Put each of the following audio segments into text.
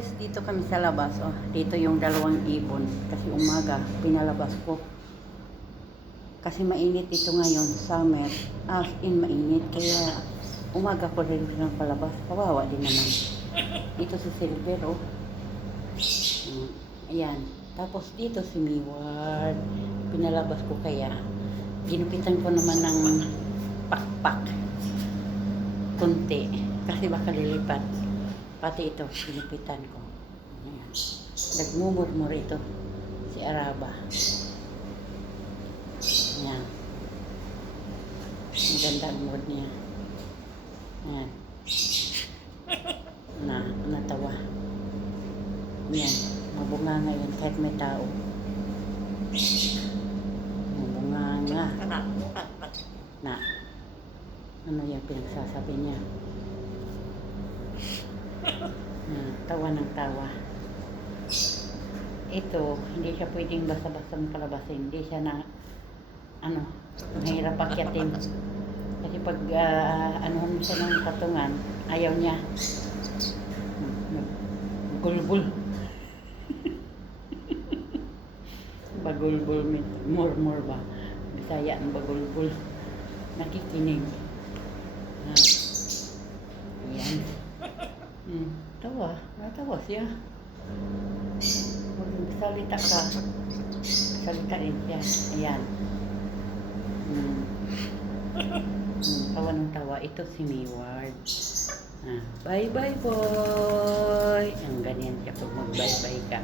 guys, dito kami sa labas. Oh, dito yung dalawang ibon. Kasi umaga, pinalabas ko. Kasi mainit ito ngayon, summer. As in mainit. Kaya umaga ko rin silang palabas. Kawawa din naman. Dito si Silver, oh. Mm, Ayan. Tapos dito si Miward. Pinalabas ko kaya. Ginupitan ko naman ng pakpak. Kunti. Kasi baka lilipat. Pati ito, ginupitan ko. Ayan. Nagmumurmur ito. Si Araba. Ayan. Ang ganda ang mood niya. Ayan. Na, natawa. Ayan. Mabunga ngayon kahit may tao. Mabunga nga. Na. Ano yung pinagsasabi niya? Ah, tawa ng tawa. Ito, hindi siya pwedeng basta-bastang kalabasin. Hindi siya na, ano, mahirap akyatin. Kasi pag, uh, anuhan mo siya ng patungan, ayaw niya. Hmm, Gulbul. bagulbul, murmur ba? Bisaya ang bagulbul. Nakikinig. Ah. Ayan. Hmm, tawa. Natawa siya. Magsalita ka. Salita rin siya. Ayan. Hmm. Hmm, tawa ng tawa. Ito si Mayward. Ah, bye-bye boy. Ang ganyan siya pag mag-bye-bye ka.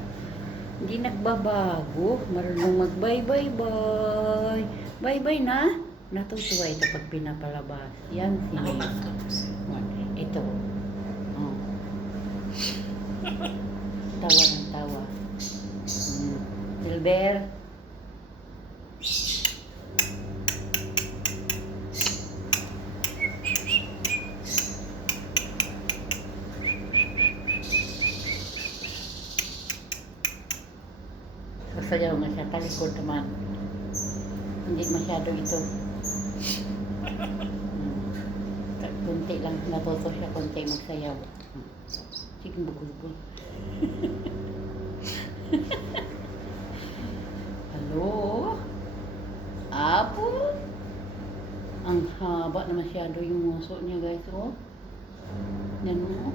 Hindi nagbabago. Marunong mag-bye-bye boy. Bye-bye na. Natutuwa ito pag pinapalabas. Yan si Mayward. Ito. Tawa ng tawa. Mm. Silver. Sasayaw nga siya. Talikod naman. Hindi masyado ito. Mm. Kunti lang. Natuto siya kunti magsayaw. Mm. Sige, bugul-bugul. Hello? Apo? Ang haba na masyado yung muso niya guys, oh. Yan mo.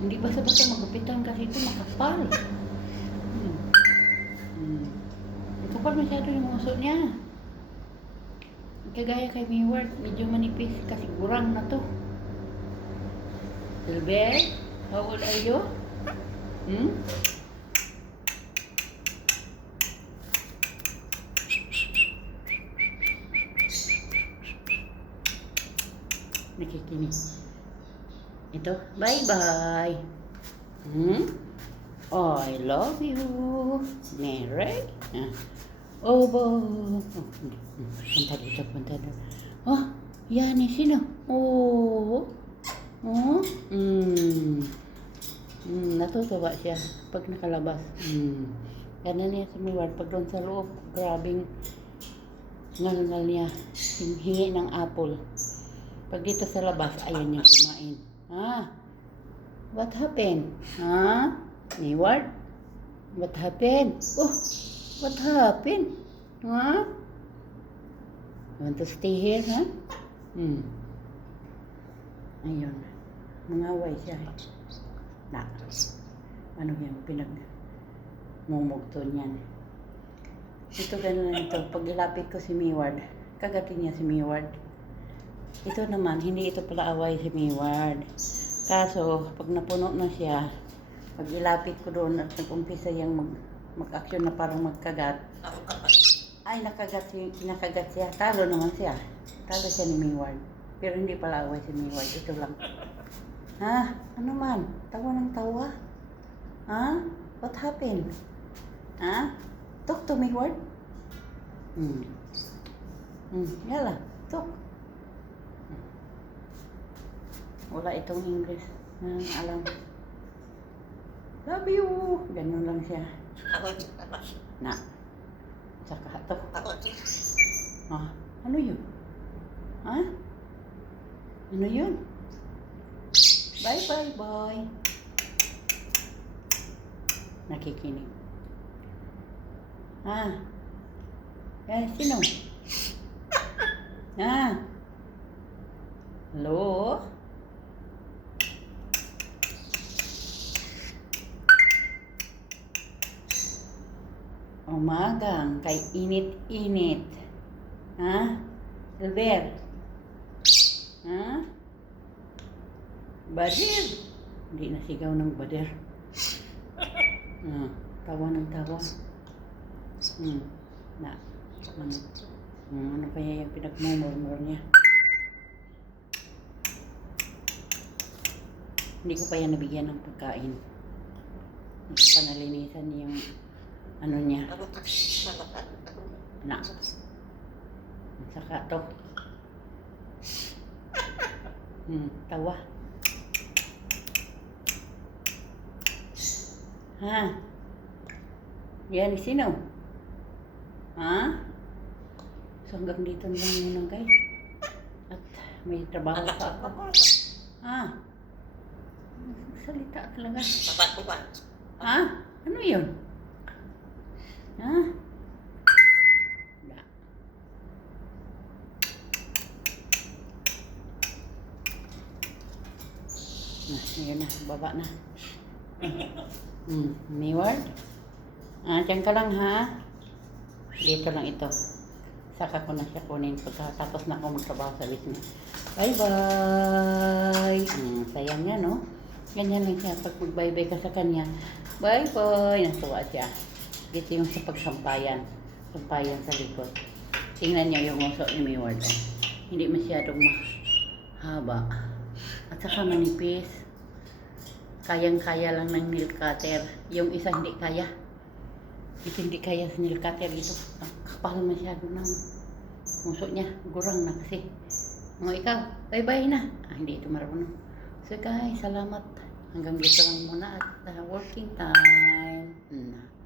Hindi basta-basta magupitan kasi ito makapal. Hmm. Hmm. Makapal masyado yung muso niya. Kagaya kay Mayward, medyo manipis kasi kurang na to. Silver, how old are you? Hmm? Nakikinig. Ito, bye-bye. Hmm? I love you. Mary. Ah. Oh, bo. Oh, punta dito, punta dito. Oh, yan eh, sino? Oh. Oh. Mm. Mm, natutuwa siya pag nakalabas. Mm. Ganun niya sa Miward. Pag doon sa loob, grabing ngal-ngal niya. Hingi ng apple. Pag dito sa labas, ayaw niya kumain. Ha? What happened? Ha? Miward? What happened? Oh, what happened? Ha? Want to stay here, ha? Hmm. Ayun. Mangaway siya. Na. Ano yan? Pinag mumugto niyan. Ito ganun na ito. Pag ilapit ko si Miward, kagatin niya si Miward. Ito naman, hindi ito pala away si Miward. Kaso, pag napuno na siya, pag ilapit ko doon at nag-umpisa yung mag, mag-action na parang magkagat, ay nakagat, nakagat siya. Talo naman siya. Talo siya ni Miward. Pero hindi pala away si Miward. Ito lang. Ha? Ano man? Tawa ng tawa? Ha? What happened? Ha? Talk to me, word. Hmm. Hmm. Yala. Talk. Wala itong English na alam. Love you. Ganun lang siya. Na. Tsaka to. Ah, ano yun? Ha? Ano yun? Bye bye boy. nakikinig. Ah. Eh, sino? Ah. Hello? Umagang kay init-init. Ha? Elber? Ha? Badir? Hindi na sigaw ng badir. Ah, tawa ng tawa. Hmm. Na. Ano, hmm, ano kaya yung pinagmumurmur niya? Hindi ko pa yan nabigyan ng pagkain. Hindi ko pa nalinisan yung ano niya. Na. Saka to. Hmm, tawa. Ha? Yan, sino? Ha? So hanggang dito na lang muna guys. At may trabaho pa ako. Ha? Salita talaga. Ha? Ano yun? Ha? Wala. Ah, ayun na, baba na. Hmm, Mayward? Ah, dyan ka lang ha. Dito lang ito. Saka ko na siya kunin pagkatapos na ako magtrabaho sa business. Bye-bye! Hmm, sayang niya, no? Ganyan lang siya pag mag-bye-bye ka sa kanya. Bye-bye! Natuwa siya. Dito yung sa pagsampayan. Sampayan sa likod. Tingnan niyo yung uso ni Mayward. Oh. Hindi masyadong mahaba. At saka manipis. Kayang-kaya lang ng nail cutter. Yung isa hindi kaya. Ito hindi kaya sa nail cutter ito. Ang kapal masyado ng uso niya. Gurang na kasi. O ikaw, bye-bye na. Ah, hindi ito marunong. So guys, salamat. Hanggang dito lang muna at uh, working time. Na.